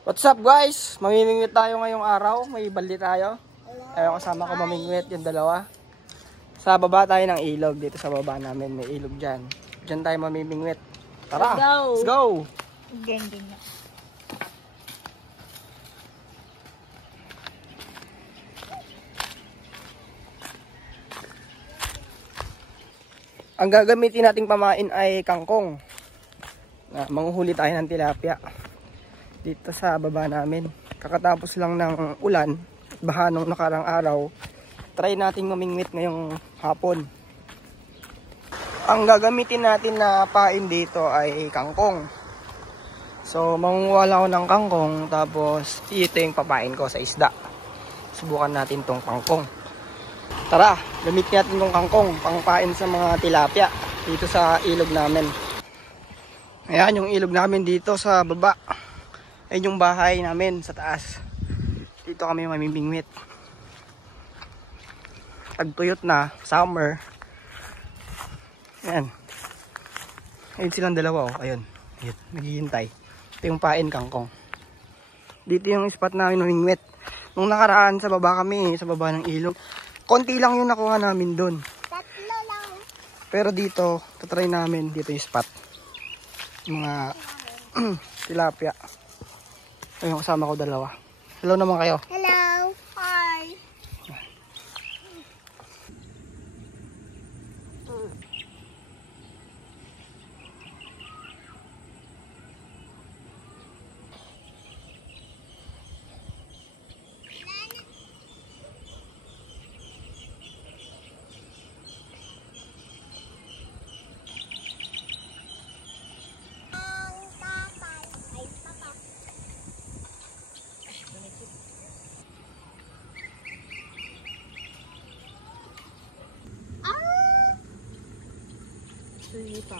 What's up guys? Mamimingwit tayo ngayong araw. May balde tayo. Ayaw kasama ko mamingwit yung dalawa. Sa baba tayo ng ilog. Dito sa baba namin may ilog dyan. Dyan tayo mamimingwit. Tara! Let's go! Ang gagamitin nating pamain ay kangkong. Manghuhuli tayo ng tilapia dito sa baba namin. Kakatapos lang ng ulan, baha nung nakarang araw. Try nating mamingwit ngayong hapon. Ang gagamitin natin na pain dito ay kangkong. So mangunguha ako ng kangkong, tapos ito yung papain ko sa isda. Subukan natin tong kangkong. Tara, gamitin natin tong kangkong pangpain sa mga tilapia dito sa ilog namin. Ayan yung ilog namin dito sa baba. Ayan yung bahay namin sa taas. Dito kami mamimingwit. Pagtuyot na, summer. Ayan. Ayun silang dalawa, oh. Ayun. Ayun, naghihintay. Ito yung pain kangkong. Dito yung spot namin mamingwit. Nung nakaraan sa baba kami, sa baba ng ilog. Konti lang yung nakuha namin doon. Tatlo lang. Pero dito, tatry namin. Dito yung spot. Mga tilapia. Ayun, kasama ko dalawa. Hello naman kayo. Hello. Hi. Sige pa.